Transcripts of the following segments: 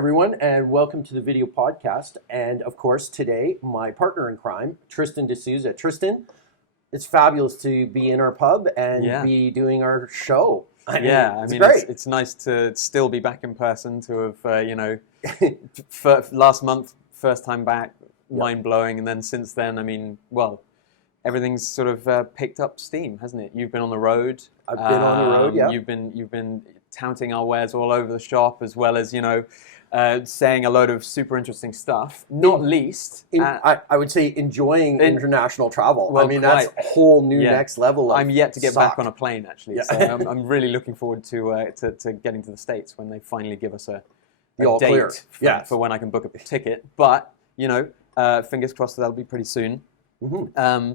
everyone, and welcome to the video podcast. And of course, today, my partner in crime, Tristan de Souza. Tristan, it's fabulous to be in our pub and be doing our show. It's nice to still be back in person, to have, last month, first time back, mind-blowing. And then since then, everything's sort of picked up steam, hasn't it? You've been on the road. I've been on the road, yeah. You've been touting our wares all over the shop, as well as, saying a load of super interesting stuff, not least... I would say enjoying international travel. Well, that's a whole new next level of I'm yet to get back on a plane, actually. Yeah. So I'm really looking forward to getting to the States when they finally give us a date for when I can book a ticket. But, fingers crossed that'll be pretty soon. Mm-hmm.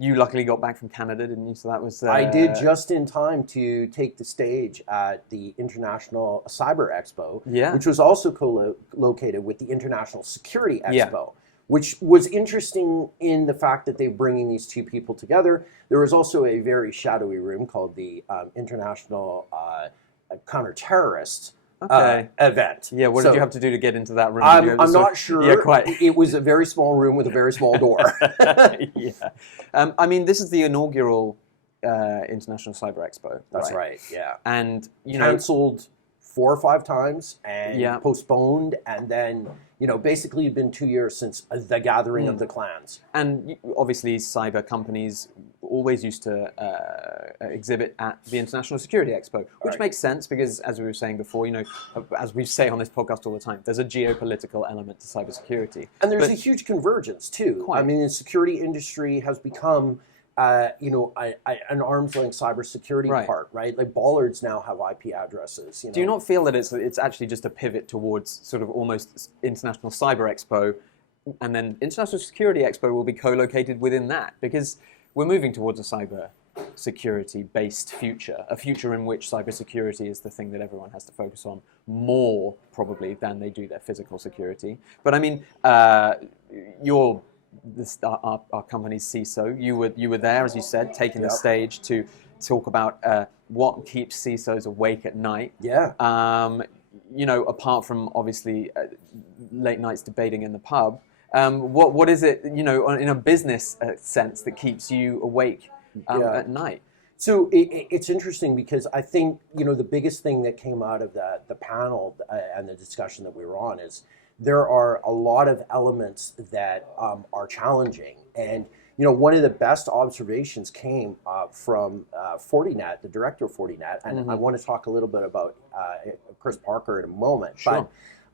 You luckily got back from Canada, didn't you? So that was... I did just in time to take the stage at the International Cyber Expo, which was also co-located with the International Security Expo, which was interesting in the fact that they're bringing these two people together. There was also a very shadowy room called the International Counter-Terrorist event. Yeah, what did you have to do to get into that room? I'm not sure. Yeah, quite. It was a very small room with a very small door. This is the inaugural International Cyber Expo. That's right, yeah. And, canceled 4 or 5 times and postponed, and then, basically it's been 2 years since the gathering of the clans. And obviously cyber companies always used to exhibit at the International Security Expo, which makes sense because, as we were saying before, as we say on this podcast all the time, there's a geopolitical element to cybersecurity. And there's a huge convergence too. Quite. The security industry has become an arm's length cybersecurity part, right? Like bollards now have IP addresses. Do you not feel that it's actually just a pivot towards sort of almost International Cyber Expo, and then International Security Expo will be co-located within that? Because we're moving towards a cyber security-based future, a future in which cybersecurity is the thing that everyone has to focus on more probably than they do their physical security. But our company's CISO, you were there, as you said, taking the stage to talk about what keeps CISOs awake at night. Yeah. Apart from obviously late nights debating in the pub, what is it, in a business sense that keeps you awake at night? So it's interesting because I think, the biggest thing that came out of the panel and the discussion that we were on is there are a lot of elements that are challenging. And, one of the best observations came from Fortinet, the director of Fortinet, and I want to talk a little bit about Chris Parker in a moment. Sure. But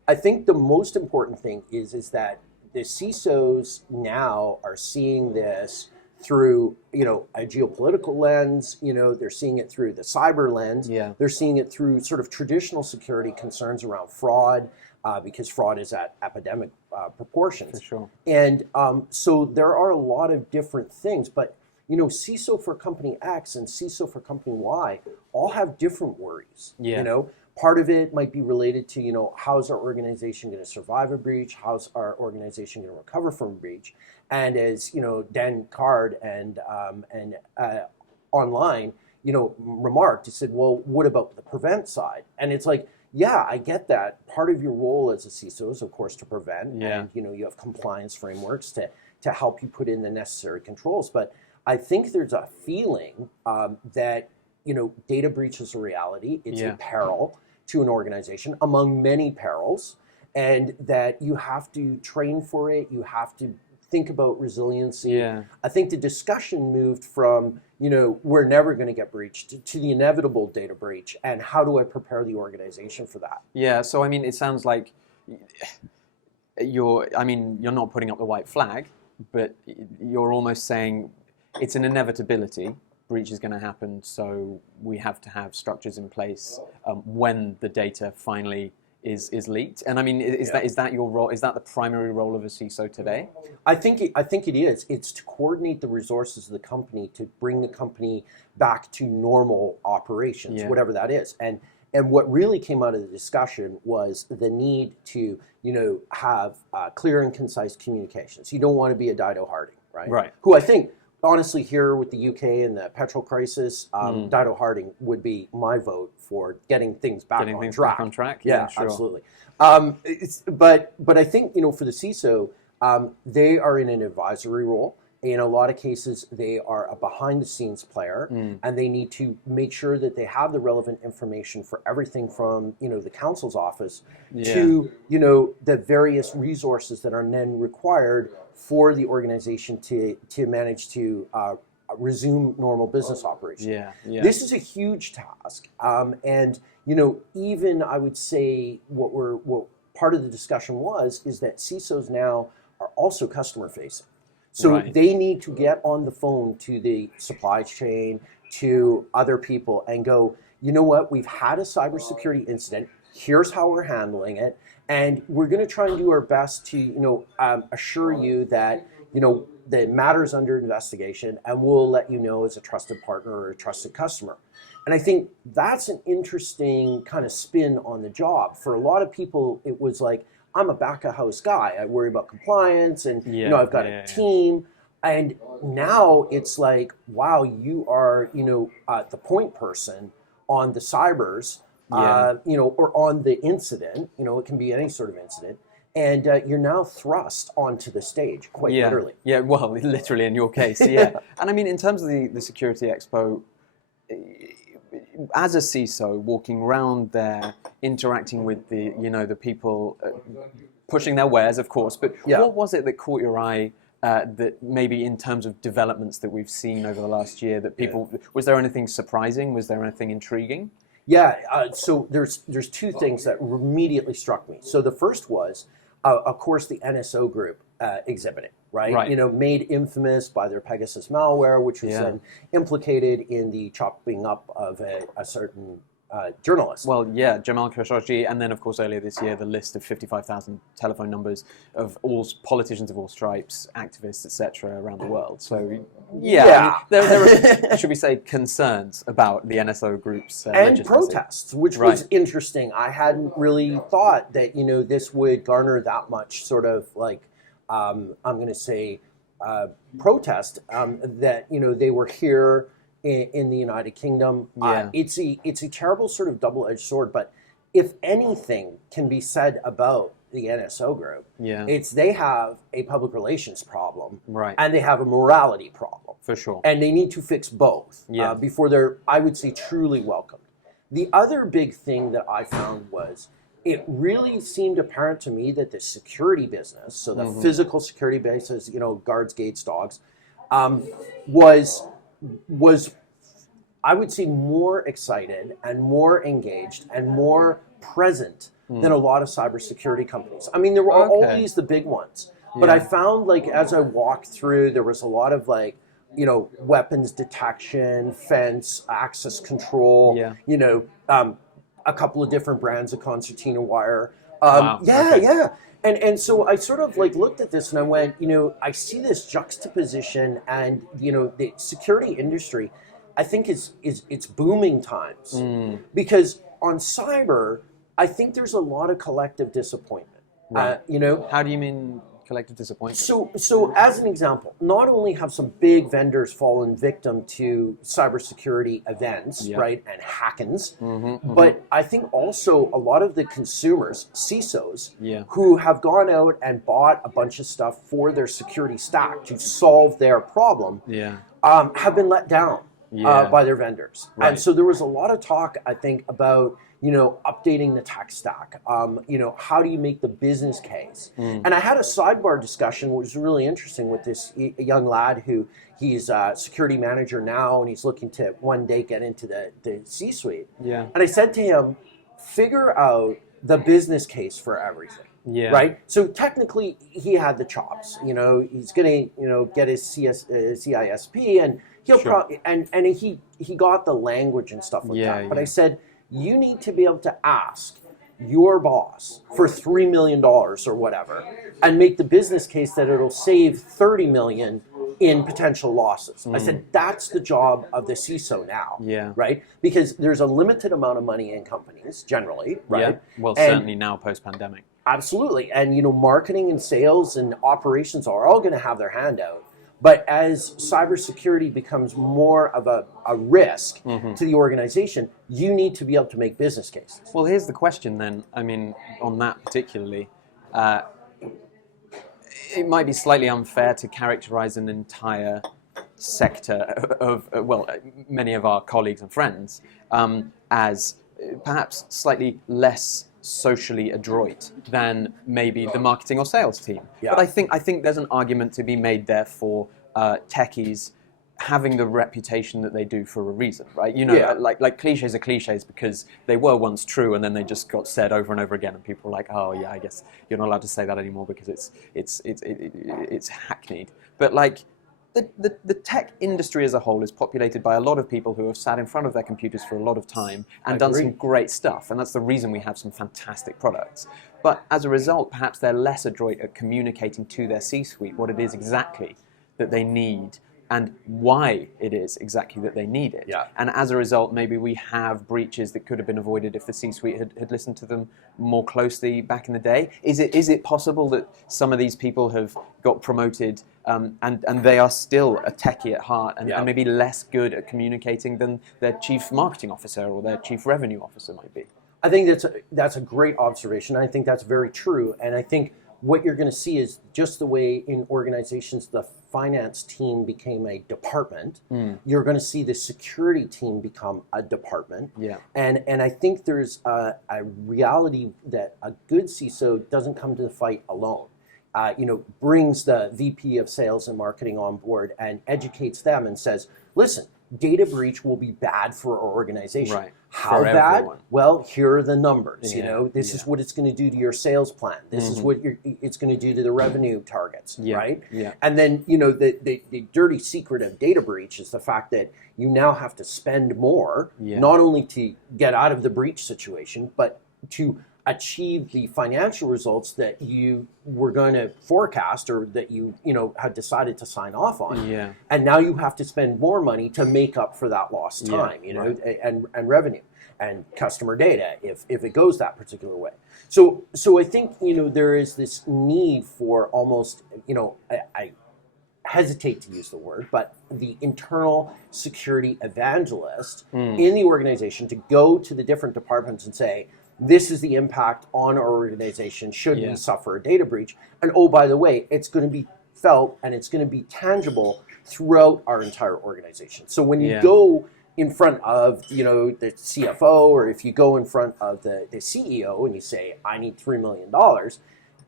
I think the most important thing is that the CISOs now are seeing this through, a geopolitical lens, they're seeing it through the cyber lens. Yeah. They're seeing it through sort of traditional security concerns around fraud, because fraud is at epidemic proportions. For sure. And so there are a lot of different things, but, CISO for company X and CISO for company Y all have different worries. Yeah. Part of it might be related to, how's our organization going to survive a breach? How's our organization going to recover from a breach? And as, Dan Card and online, remarked, he said, well, what about the prevent side? And it's like, yeah, I get that. Part of your role as a CISO is, of course, to prevent. Yeah. And, you have compliance frameworks to help you put in the necessary controls. But I think there's a feeling that, data breach is a reality. It's a peril to an organization, among many perils, and that you have to train for it. You have to think about resiliency. Yeah. I think the discussion moved from, we're never going to get breached to the inevitable data breach, and how do I prepare the organization for that? Yeah, so it sounds like you're not putting up the white flag, but you're almost saying it's an inevitability. Breach is going to happen, so we have to have structures in place when the data finally is leaked. And is that your role? Is that the primary role of a CISO today? I think it is. It's to coordinate the resources of the company to bring the company back to normal operations, whatever that is. And what really came out of the discussion was the need to have clear and concise communications. You don't want to be a Dido Harding, right? Right. Who I think honestly, here with the UK and the petrol crisis, Dido Harding would be my vote for getting things back on track. Yeah, sure. Absolutely. But I think, for the CISO, they are in an advisory role. In a lot of cases, they are a behind-the-scenes player, and they need to make sure that they have the relevant information for everything from, the council's office to, the various resources that are then required for the organization to manage to resume normal business operations. Yeah. This is a huge task, and even I would say what part of the discussion is that CISOs now are also customer-facing. So they need to get on the phone to the supply chain, to other people, and go, you know what, we've had a cybersecurity incident. Here's how we're handling it. And we're going to try and do our best to, assure you that, the matter's under investigation, and we'll let you know as a trusted partner or a trusted customer. And I think that's an interesting kind of spin on the job. For a lot of people, it was like, I'm a back-of-house guy. I worry about compliance, and I've got a team. And now it's like, wow, you are, the point person on the cybers, or on the incident. It can be any sort of incident, and you're now thrust onto the stage, quite literally. Yeah, well, literally in your case, yeah. And I mean, in terms of the Security Expo, as a CISO, walking around there, interacting with the people, pushing their wares, of course, but what was it that caught your eye that maybe in terms of developments that we've seen over the last year that people, was there anything surprising? Was there anything intriguing? Yeah, so there's two things that immediately struck me. So the first was, of course, the NSO group exhibiting, right? Made infamous by their Pegasus malware, which was then implicated in the chopping up of a certain journalist. Well, yeah, Jamal Khashoggi, and then, of course, earlier this year, the list of 55,000 telephone numbers of all politicians of all stripes, activists, etc., around the world. So, I mean, there are, should we say, concerns about the NSO group's and legitimacy. Protests, which was interesting. I hadn't really thought that, this would garner that much sort of like, I'm going to say, protest, that, they were here in the United Kingdom. It's a terrible sort of double-edged sword, but if anything can be said about the NSO group, it's they have a public relations problem, and they have a morality problem. For sure. And they need to fix both before they're, I would say, truly welcomed. The other big thing that I found was, it really seemed apparent to me that the security business, so the physical security bases, guards, gates, dogs, was I would say more excited and more engaged and more present than a lot of cybersecurity companies. I mean, there were always the big ones, but I found like as I walked through, there was a lot of like, weapons detection, fence, access control, a couple of different brands of concertina wire. And so I sort of like looked at this and I went, I see this juxtaposition, and the security industry, I think it's booming times, because on cyber, I think there's a lot of collective disappointment. How do you mean collective disappointment? So as an example, not only have some big vendors fallen victim to cybersecurity events, right, and hack-ins, but I think also a lot of the consumers, CISOs, who have gone out and bought a bunch of stuff for their security stack to solve their problem, have been let down by their vendors. And so there was a lot of talk, I think, about updating the tech stack. How do you make the business case? And I had a sidebar discussion, which was really interesting, with this young lad who he's a security manager now, and he's looking to one day get into the C-suite. And I said to him, figure out the business case for everything. Right. So technically, he had the chops. He's going to get his CISP, and he'll probably and he got the language and stuff like that. But I said, you need to be able to ask your boss for $3 million or whatever, and make the business case that it'll save $30 million in potential losses. I said, that's the job of the CISO now, right? Because there's a limited amount of money in companies generally, right? Well, certainly now post-pandemic. Absolutely. And, marketing and sales and operations are all going to have their hand out. But as cybersecurity becomes more of a risk to the organization, you need to be able to make business cases. Well, here's the question then. I mean, on that particularly, it might be slightly unfair to characterize an entire sector of, many of our colleagues and friends as perhaps slightly less socially adroit than maybe the marketing or sales team. Yeah. But I think there's an argument to be made there for techies having the reputation that they do for a reason, right? You know, like cliches are cliches because they were once true and then they just got said over and over again, and people were like, oh yeah, I guess you're not allowed to say that anymore because it's hackneyed. But like, the tech industry as a whole is populated by a lot of people who have sat in front of their computers for a lot of time and done some great stuff, and that's the reason we have some fantastic products. But as a result, perhaps they're less adroit at communicating to their C-suite what it is exactly that they need and why it is exactly that they need it. Yeah. And as a result, maybe we have breaches that could have been avoided if the C-suite had listened to them more closely back in the day. Is it possible that some of these people have got promoted and they are still a techie at heart and maybe less good at communicating than their chief marketing officer or their chief revenue officer might be? I think that's a great observation. I think that's very true. And I think what you're going to see is just the way in organizations the finance team became a department, you're going to see the security team become a department. Yeah. And I think there's a reality that a good CISO doesn't come to the fight alone. Brings the VP of sales and marketing on board and educates them and says, listen, data breach will be bad for our organization. Right. How for bad? Everyone. Well, here are the numbers. Yeah. This is what it's going to do to your sales plan. This is what it's going to do to the revenue targets, right? Yeah. And then, the dirty secret of data breach is the fact that you now have to spend more, not only to get out of the breach situation, but to achieve the financial results that you were going to forecast or that you had decided to sign off on. Yeah. And now you have to spend more money to make up for that lost time, and revenue and customer data if it goes that particular way. So I think, there is this need for almost, I hesitate to use the word, but the internal security evangelist in the organization to go to the different departments and say, this is the impact on our organization should we suffer a data breach. And oh, by the way, it's going to be felt and it's going to be tangible throughout our entire organization. So when you go in front of the CFO, or if you go in front of the CEO and you say, I need $3 million,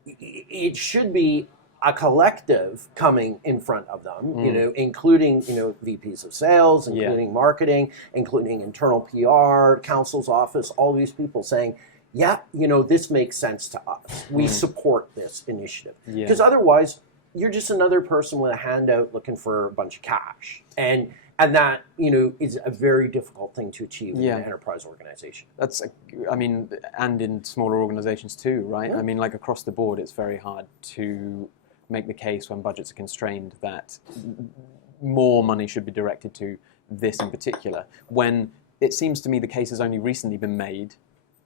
it should be a collective coming in front of them, including, VPs of sales, including marketing, including internal PR, counsel's office, all these people saying, this makes sense to us. We support this initiative. Because otherwise, you're just another person with a handout looking for a bunch of cash. And that, is a very difficult thing to achieve in an enterprise organization. And in smaller organizations too, right? Yeah. I mean, like across the board, it's very hard to make the case when budgets are constrained that more money should be directed to this in particular, when it seems to me the case has only recently been made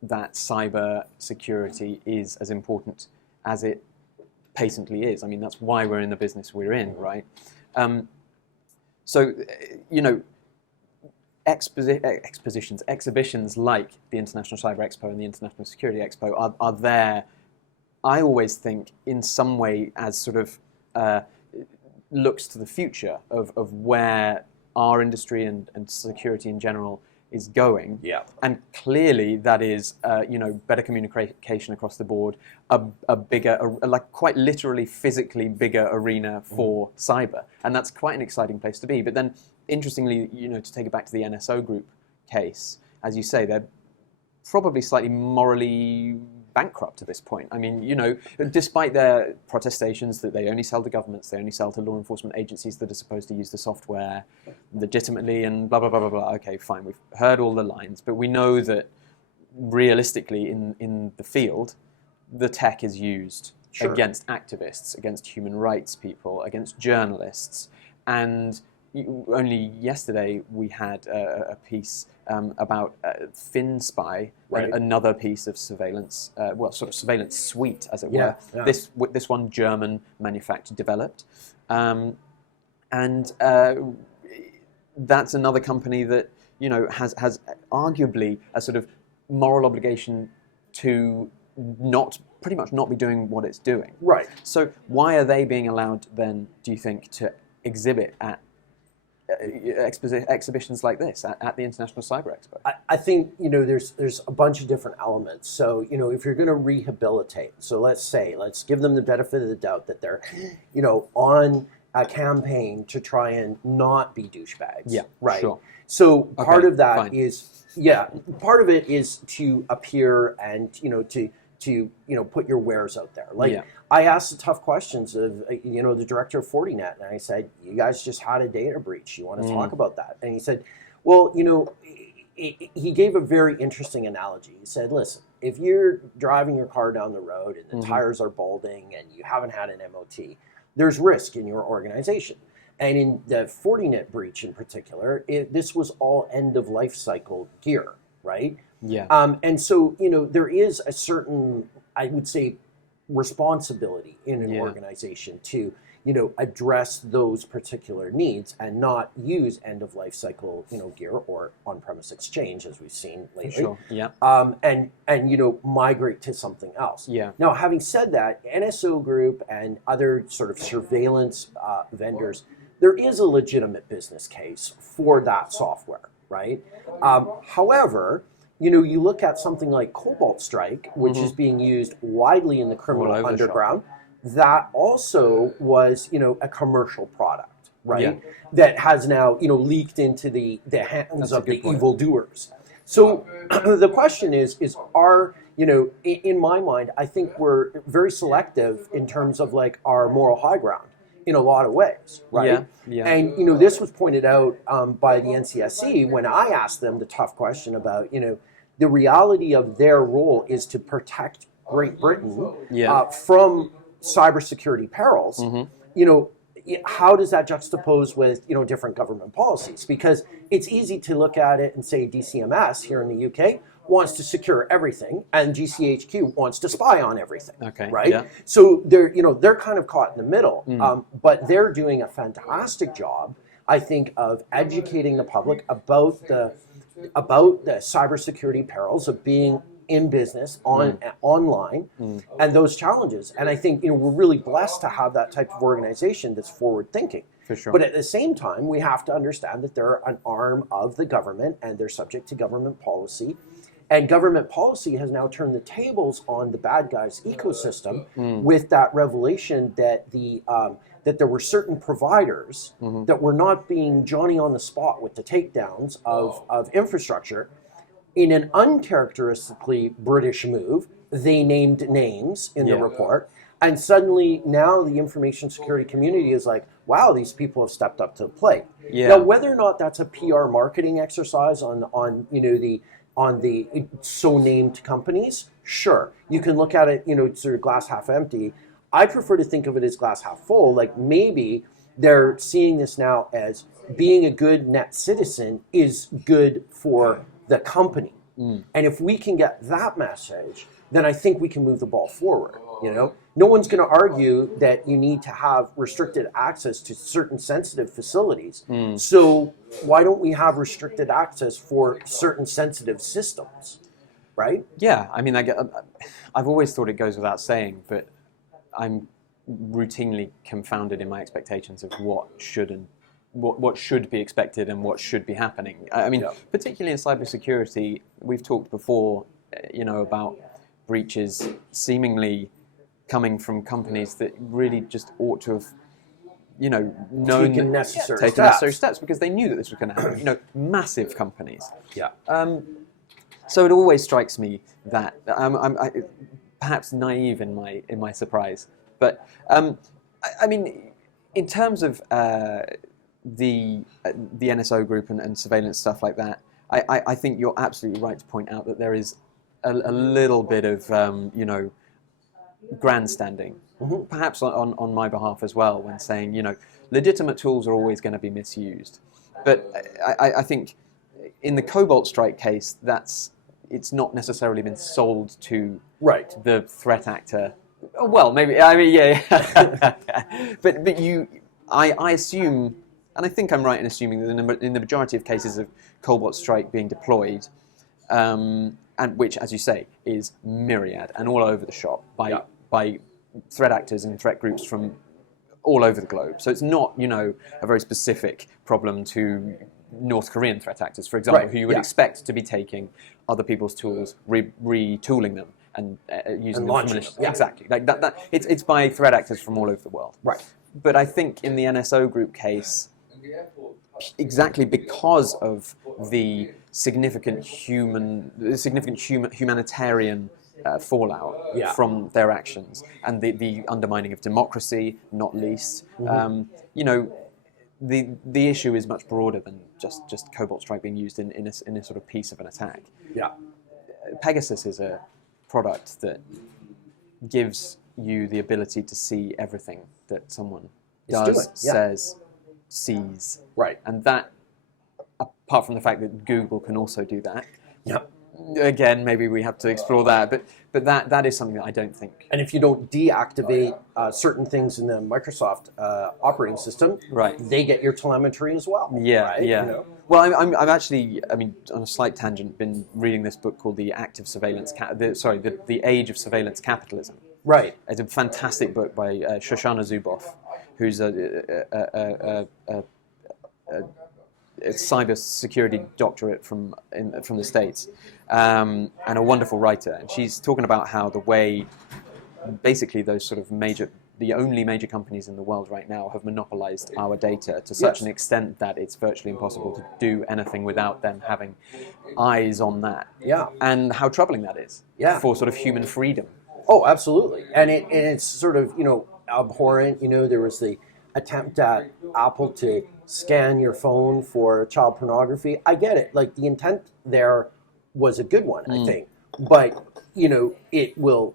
that cyber security is as important as it patently is. I mean, that's why we're in the business we're in, right? Exhibitions like the International Cyber Expo and the International Security Expo are there, I always think, in some way as sort of looks to the future of where our industry and security in general is going. Yeah. And clearly that is, better communication across the board, a bigger, like quite literally physically bigger arena for cyber. And that's quite an exciting place to be. But then, interestingly, to take it back to the NSO Group case, as you say, they're probably slightly morally bankrupt at this point. I mean, despite their protestations that they only sell to governments, they only sell to law enforcement agencies that are supposed to use the software legitimately and blah, blah, blah, blah, blah. Okay, fine, we've heard all the lines, but we know that realistically in the field, the tech is used against activists, against human rights people, against journalists. And only yesterday we had a piece about FinSpy, another piece of surveillance, sort of surveillance suite, as it were. Yeah. This one German manufactured, developed. And that's another company that, has arguably a sort of moral obligation to pretty much not be doing what it's doing. Right. So why are they being allowed then, do you think, to exhibit at exhibitions like this at the International Cyber Expo? I think there's a bunch of different elements. So if you're going to rehabilitate, so let's give them the benefit of the doubt that they're on a campaign to try and not be douchebags. Yeah, right. Sure. So part of that fine. part of it is to appear and to put your wares out there. Like I asked the tough questions of the director of Fortinet, and I said, "You guys just had a data breach. You want to talk about that?" And he said, "Well, he gave a very interesting analogy. He said, listen, if you're driving your car down the road and the tires are balding and you haven't had an MOT, there's risk in your organization." And in the Fortinet breach in particular, this was all end of life cycle gear, right? Yeah. And so, there is a certain, I would say, responsibility in an organization to, address those particular needs and not use end of life cycle, gear or on-premise exchange, as we've seen lately. Sure. Yeah. And migrate to something else. Yeah. Now, having said that, NSO Group and other sort of surveillance vendors, there is a legitimate business case for that software, right? However, you look at something like Cobalt Strike, which is being used widely in the criminal underground. That also was, a commercial product, right? Yeah. That has now, leaked into the hands of the evildoers. So the question is in my mind, I think we're very selective in terms of like our moral high ground in a lot of ways, right? Yeah. And, this was pointed out by the NCSC when I asked them the tough question about, the reality of their role is to protect Great Britain from cybersecurity perils. How does that juxtapose with different government policies? Because it's easy to look at it and say DCMS here in the UK wants to secure everything, and GCHQ wants to spy on everything. Okay. Right. Yeah. So they're kind of caught in the middle, but they're doing a fantastic job, I think, of educating the public about the cybersecurity perils of being in business online and those challenges. And I think we're really blessed to have that type of organization that's forward thinking. For sure. But at the same time, we have to understand that they're an arm of the government and they're subject to government policy. And government policy has now turned the tables on the bad guys' ecosystem with that revelation that that there were certain providers that were not being Johnny on the spot with the takedowns of infrastructure. In an uncharacteristically British move, they named names in the report. And suddenly now the information security community is like, wow, these people have stepped up to the plate. Yeah. Now, whether or not that's a PR marketing exercise on the so named companies, sure. You can look at it, sort of glass half empty. I prefer to think of it as glass half full. Like maybe they're seeing this now as being a good net citizen is good for the company. And if we can get that message, then I think we can move the ball forward. No one's going to argue that you need to have restricted access to certain sensitive facilities. So why don't we have restricted access for certain sensitive systems, right? Yeah, I mean, I've always thought it goes without saying, but I'm routinely confounded in my expectations of what should be expected and what should be happening. I mean, particularly in cybersecurity, we've talked before, about breaches seemingly coming from companies that really just ought to have, taken necessary steps because they knew that this was going to happen. Massive companies. Yeah. So it always strikes me that I'm perhaps naive in my surprise, but I mean, in terms of the NSO group and surveillance stuff like that, I think you're absolutely right to point out that there is a little bit of grandstanding, perhaps on my behalf as well, when saying legitimate tools are always going to be misused. But I think in the Cobalt Strike case, it's not necessarily been sold to the threat actor. Well, maybe, I mean, yeah. But I assume, and I think I'm right in assuming that in the majority of cases of Cobalt Strike being deployed, and which, as you say, is myriad and all over the shop by threat actors and threat groups from all over the globe. So it's not, a very specific problem to North Korean threat actors, for example, who you would expect to be taking other people's tools, retooling them, and using them for malicious. Exactly, like that. It's by threat actors from all over the world. Right. But I think in the NSO Group case, exactly because of the significant humanitarian fallout from their actions and the undermining of democracy, not least. The issue is much broader than just Cobalt Strike being used in a sort of piece of an attack. Yeah. Pegasus is a product that gives you the ability to see everything that someone does, says, sees. Right. And that, apart from the fact that Google can also do that. Yep. Again, maybe we have to explore that, but that is something that I don't think. And if you don't deactivate certain things in the Microsoft operating system, they get your telemetry as well. Yeah, right? yeah. Well, I'm actually, on a slight tangent, been reading this book called The Age of Surveillance Capitalism. Right. It's a fantastic book by Shoshana Zuboff, who's a cybersecurity doctorate from the States, and a wonderful writer. And she's talking about how the way, basically, those sort of the only major companies in the world right now have monopolized our data to such an extent that it's virtually impossible to do anything without them having eyes on that. Yeah. And how troubling that is for sort of human freedom. Oh, absolutely. And it's sort of, abhorrent. There was the attempt at Apple to scan your phone for child pornography. I get it. Like, the intent there was a good one, I think. But, it will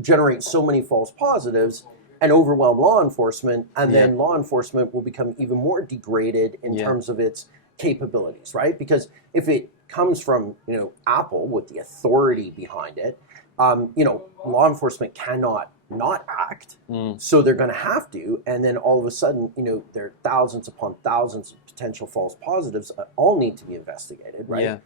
generate so many false positives and overwhelm law enforcement, and then law enforcement will become even more degraded in terms of its capabilities, right? Because if it comes from, Apple with the authority behind it, law enforcement cannot not act, so they're going to have to, and then all of a sudden, there are thousands upon thousands of potential false positives that all need to be investigated, right?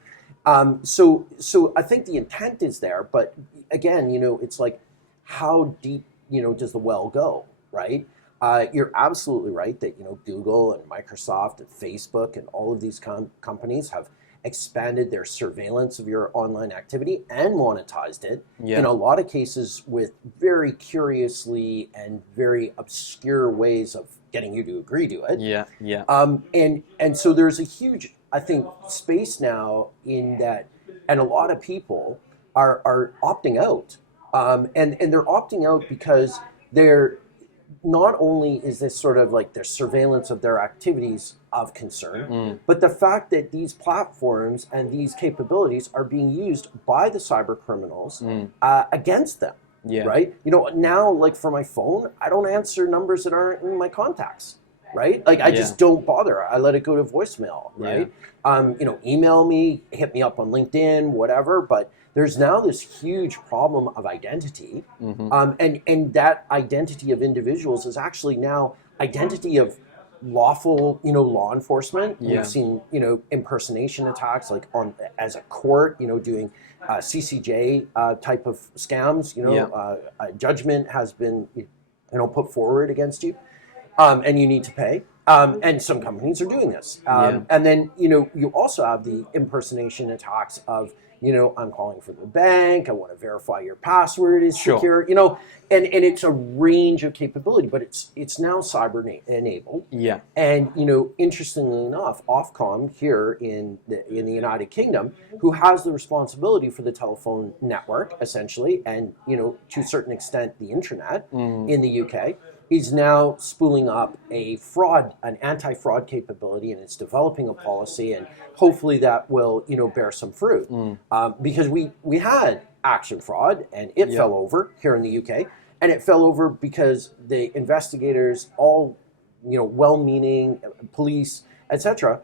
Yeah. So I think the intent is there, but again, it's like, how deep, does the well go, right? You're absolutely right that, Google and Microsoft and Facebook and all of these companies have expanded their surveillance of your online activity and monetized it in a lot of cases with very curiously and very obscure ways of getting you to agree to it. And so there's a huge, I think, space now in that, and a lot of people are opting out. And they're opting out because they're not only is this sort of like their surveillance of their activities of concern, but the fact that these platforms and these capabilities are being used by the cyber criminals against them, right? Now, like for my phone, I don't answer numbers that aren't in my contacts, right? Like I just don't bother. I let it go to voicemail, right? Email me, hit me up on LinkedIn, whatever, but there's now this huge problem of identity, and that identity of individuals is actually now identity of lawful, law enforcement. We've seen, impersonation attacks, like as a court, doing CCJ type of scams. A judgment has been, put forward against you, and you need to pay. And some companies are doing this. And then, you also have the impersonation attacks of, I'm calling from the bank, I want to verify your password is secure, and it's a range of capability, but it's now cyber enabled. Yeah. And, interestingly enough, Ofcom here in the United Kingdom, who has the responsibility for the telephone network, essentially, and, to a certain extent, the internet in the UK, is now spooling up an anti-fraud capability, and it's developing a policy, and hopefully that will, bear some fruit. Because we had action fraud, and it fell over here in the UK, and it fell over because the investigators, all, well-meaning police, etc.,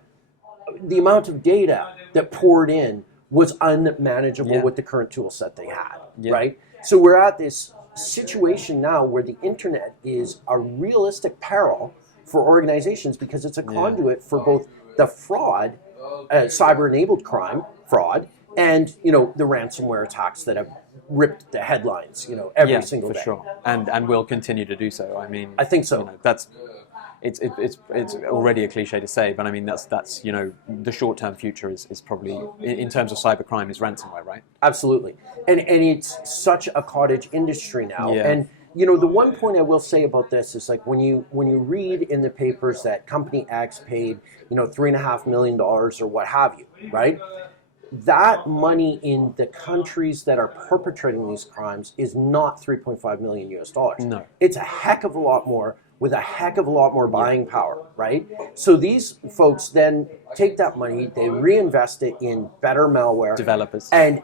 the amount of data that poured in was unmanageable with the current tool set they had, right? So we're at this situation now where the internet is a realistic peril for organizations because it's a conduit for both the fraud, cyber-enabled crime, fraud, and the ransomware attacks that have ripped the headlines, every single day. For sure, and will continue to do so. I mean, I think so. It's already a cliche to say, but I mean that's the short-term future is probably in terms of cybercrime is ransomware, right? Absolutely, and it's such a cottage industry now. Yeah. And the one point I will say about this is like when you read in the papers that company X paid $3.5 million or what have you, right? That money in the countries that are perpetrating these crimes is not $3.5 million US. No, it's a heck of a lot more, with a heck of a lot more buying power, right? So these folks then take that money, they reinvest it in better malware, developers, and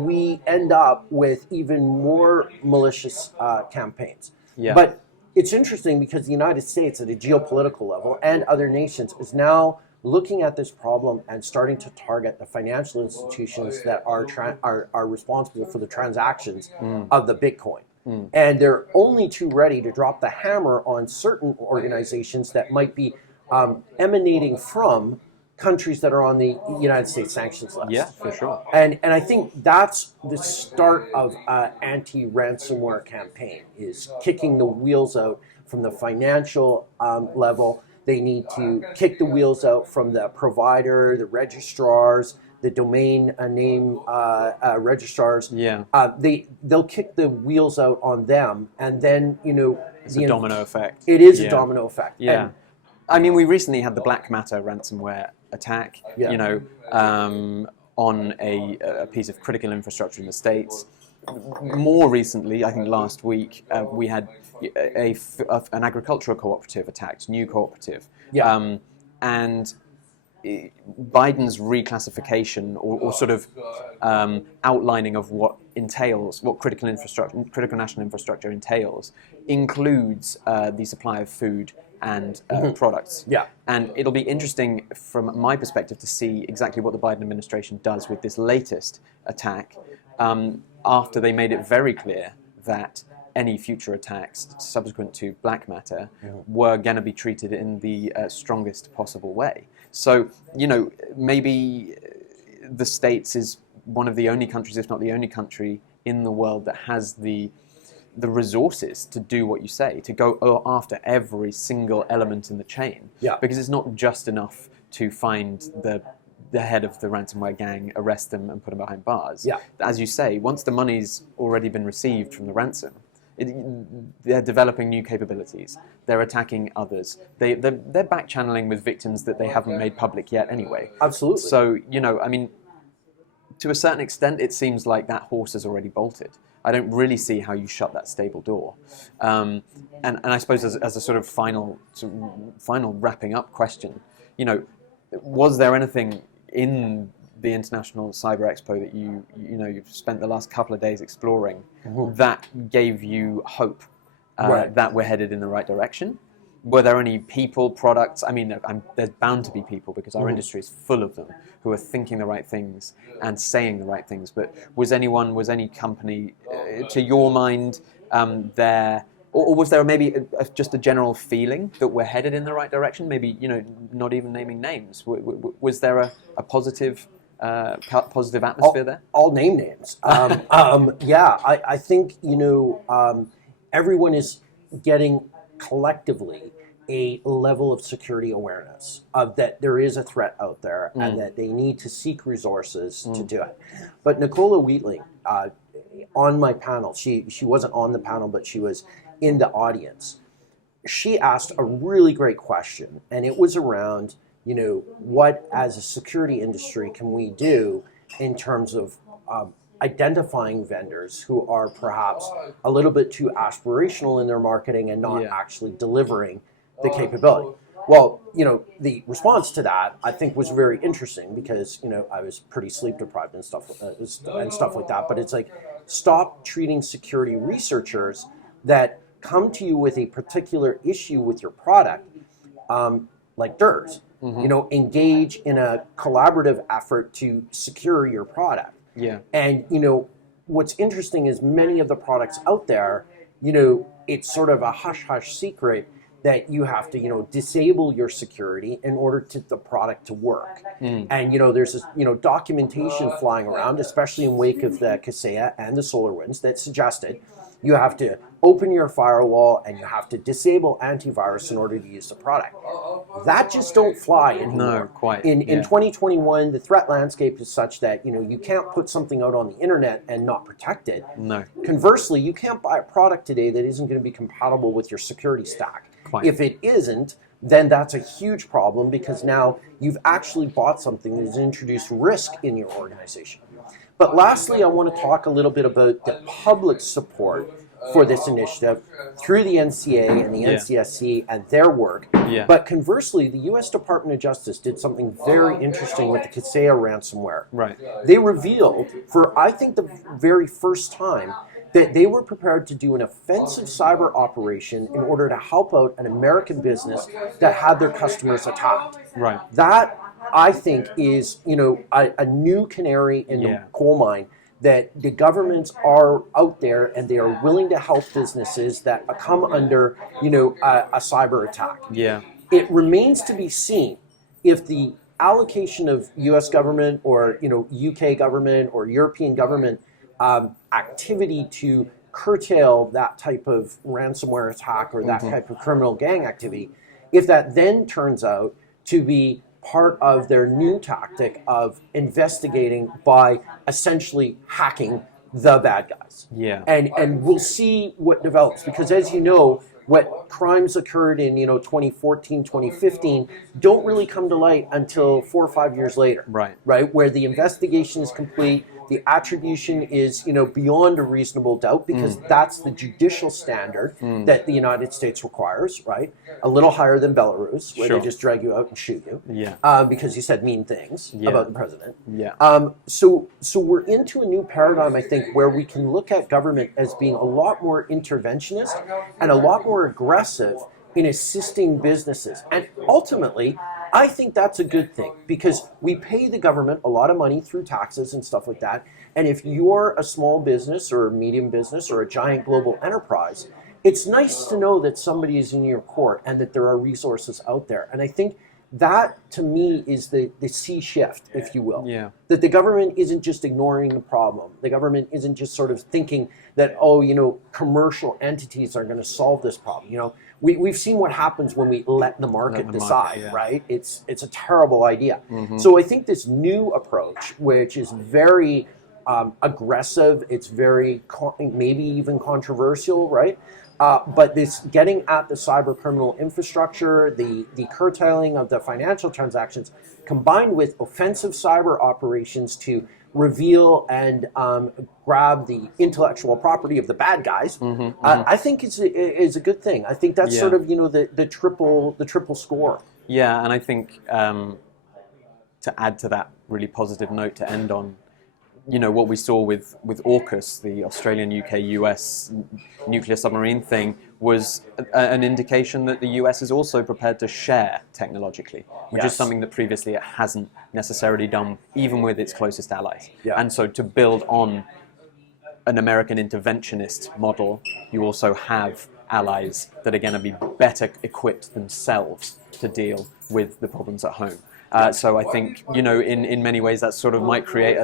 we end up with even more malicious campaigns. Yeah. But it's interesting because the United States at a geopolitical level and other nations is now looking at this problem and starting to target the financial institutions that are responsible for the transactions of the Bitcoin. And they're only too ready to drop the hammer on certain organizations that might be emanating from countries that are on the United States sanctions list. Yeah, for sure. And I think that's the start of an anti-ransomware campaign, is kicking the wheels out from the financial level. They need to kick the wheels out from the provider, the registrars, the domain name registrars. Yeah. They'll kick the wheels out on them, and then it's a domino effect. It is a domino effect. Yeah. I mean, we recently had the Black Matter ransomware attack. On a piece of critical infrastructure in the States. More recently, I think last week, we had an agricultural cooperative attacked, new cooperative. Yeah. And Biden's reclassification or sort of outlining of what critical national infrastructure entails, includes the supply of food and products. Yeah. And it'll be interesting from my perspective to see exactly what the Biden administration does with this latest attack, after they made it very clear that any future attacks subsequent to Black Matter were going to be treated in the strongest possible way. So, maybe the States is one of the only countries, if not the only country in the world that has the resources to do what you say, to go after every single element in the chain. Yeah. Because it's not just enough to find the head of the ransomware gang, arrest them and put them behind bars. Yeah. As you say, once the money's already been received from the ransom, they're developing new capabilities. They're attacking others. They're back channeling with victims that they haven't made public yet anyway. Absolutely. So, I mean, to a certain extent, it seems like that horse has already bolted. I don't really see how you shut that stable door. And I suppose as a sort of final wrapping up question, was there anything in the International Cyber Expo that you've spent the last couple of days exploring that gave you hope that we're headed in the right direction? Were there any people, products? I mean, there's bound to be people because our industry is full of them who are thinking the right things and saying the right things. But was any company, to your mind, there? Or was there maybe just a general feeling that we're headed in the right direction? Maybe, not even naming names. Was there a positive atmosphere there? I'll name names. I think, everyone is getting collectively a level of security awareness of that there is a threat out there and that they need to seek resources to do it. But Nicola Wheatling, on my panel, she wasn't on the panel, but she was in the audience. She asked a really great question, and it was around, what as a security industry can we do in terms of identifying vendors who are perhaps a little bit too aspirational in their marketing and not actually delivering the capability. Well, the response to that I think was very interesting because I was pretty sleep deprived and stuff like that. But it's like, stop treating security researchers that come to you with a particular issue with your product like DERs. Engage in a collaborative effort to secure your product. Yeah. And what's interesting is many of the products out there, it's sort of a hush-hush secret that you have to, disable your security in order to the product to work. And, there's this, documentation flying around, especially in wake of the Kaseya and the SolarWinds, that suggested you have to open your firewall and you have to disable antivirus in order to use the product. That just don't fly anymore. No, quite. In 2021, the threat landscape is such that, you can't put something out on the internet and not protect it. No. Conversely, you can't buy a product today that isn't going to be compatible with your security stack. Quite. If it isn't, then that's a huge problem because now you've actually bought something that has introduced risk in your organization. But lastly, I want to talk a little bit about the public support for this initiative through the NCA and the NCSC and their work. Yeah. But conversely, the U.S. Department of Justice did something very interesting with the Kaseya ransomware. Right. They revealed, for I think the very first time, that they were prepared to do an offensive cyber operation in order to help out an American business that had their customers attacked. Right. That, I think, is a new canary in the coal mine, that the governments are out there and they are willing to help businesses that come under a cyber attack. Yeah. It remains to be seen if the allocation of U.S. government or UK government or European government activity to curtail that type of ransomware attack or that type of criminal gang activity, if that then turns out to be part of their new tactic of investigating by essentially hacking the bad guys. Yeah. And we'll see what develops, because as you know, what crimes occurred in 2014, 2015 don't really come to light until 4 or 5 years later. Right, where the investigation is complete, the attribution is beyond a reasonable doubt, because that's the judicial standard that the United States requires, right? A little higher than Belarus, where they just drag you out and shoot you, because you said mean things about the president. So we're into a new paradigm, I think, where we can look at government as being a lot more interventionist and a lot more aggressive in assisting businesses. And ultimately, I think that's a good thing, because we pay the government a lot of money through taxes and stuff like that. And if you're a small business or a medium business or a giant global enterprise, it's nice to know that somebody is in your court and that there are resources out there. And I think that, to me, is the sea shift, if you will. That the government isn't just ignoring the problem. The government isn't just sort of thinking that, commercial entities are going to solve this problem. We've seen what happens when we let the market decide, right? It's a terrible idea. So I think this new approach, which is very aggressive, it's very maybe even controversial, right? But this getting at the cyber criminal infrastructure, the curtailing of the financial transactions, combined with offensive cyber operations to reveal and grab the intellectual property of the bad guys, I think is a good thing. I think that's sort of the triple score. Yeah, and I think to add to that really positive note to end on, what we saw with AUKUS, the Australian, UK, US nuclear submarine thing, was an indication that the US is also prepared to share technologically, which is something that previously it hasn't necessarily done, even with its closest allies. And so to build on an American interventionist model, you also have allies that are going to be better equipped themselves to deal with the problems at home. So I think, in many ways that sort of might create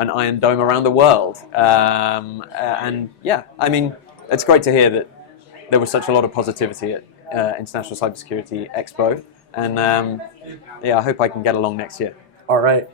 an iron dome around the world. And it's great to hear that there was such a lot of positivity at International Cybersecurity Expo. And I hope I can get along next year. All right.